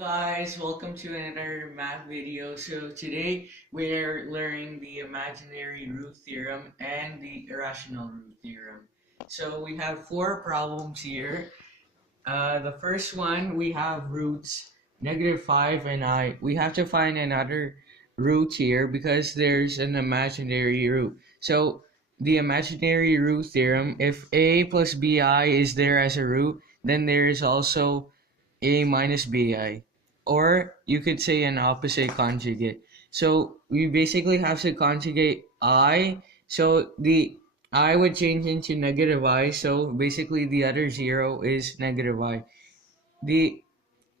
Guys, welcome to another math video. So today we're learning the imaginary root theorem and the irrational root theorem. So we have four problems here. The first one, we have roots -5 and I. We have to find another root here because there's an imaginary root. So the imaginary root theorem, if a plus bi is there as a root, then there is also a minus bi. Or you could say an opposite conjugate. So we basically have to conjugate I. So the I would change into negative I, so basically the other zero is negative I. The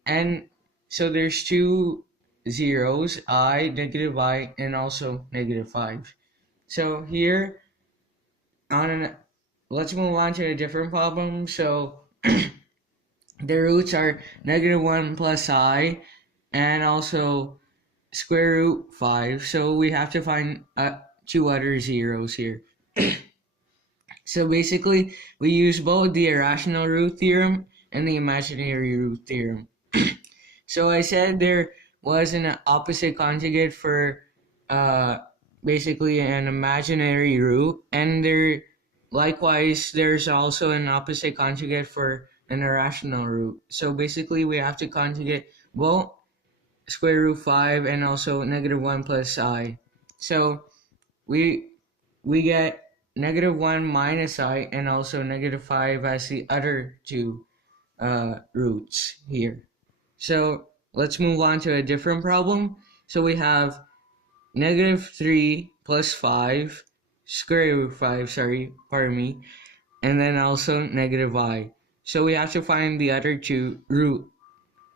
and so there's two zeros, I, negative I, and also -5. So here on an let's move on to a different problem. So the roots are -1 plus I and also square root 5. So we have to find two other zeros here. So basically, we use both the irrational root theorem and the imaginary root theorem. So I said there was an opposite conjugate for uh, basically an imaginary root, and likewise there's also an opposite conjugate for an irrational root. So basically, we have to conjugate both square root 5 and also -1 plus I. So we we get -1 minus I and also -5 as the other two roots here. So let's move on to a different problem. So we have -3 plus 5, square root 5, sorry, pardon me, and then also -I. So we have to find the other two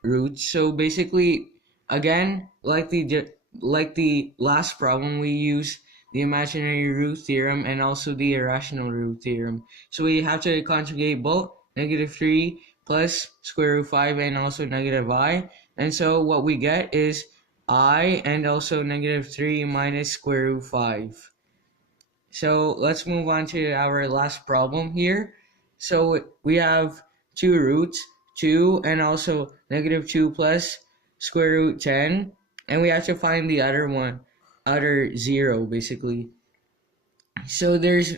roots. So basically, again, like the last problem, we use the imaginary root theorem and also the irrational root theorem. So we have to conjugate both -3 plus square root 5 and also -I. And so what we get is I and also -3 minus square root 5. So let's move on to our last problem here. So we have two roots, 2 and also -2 plus square root 10. And we have to find the other zero basically. So there's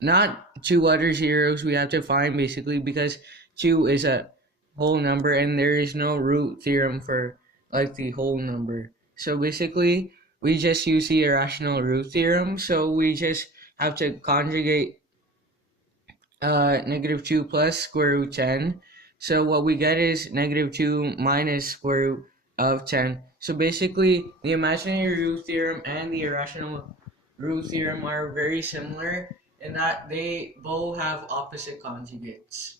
not two other zeros we have to find basically because 2 is a whole number and there is no root theorem for like the whole number. So basically we just use the irrational root theorem. So we just have to conjugate -2 plus square root 10. So what we get is -2 minus square root of 10. So basically the imaginary root theorem and the irrational root theorem are very similar in that they both have opposite conjugates.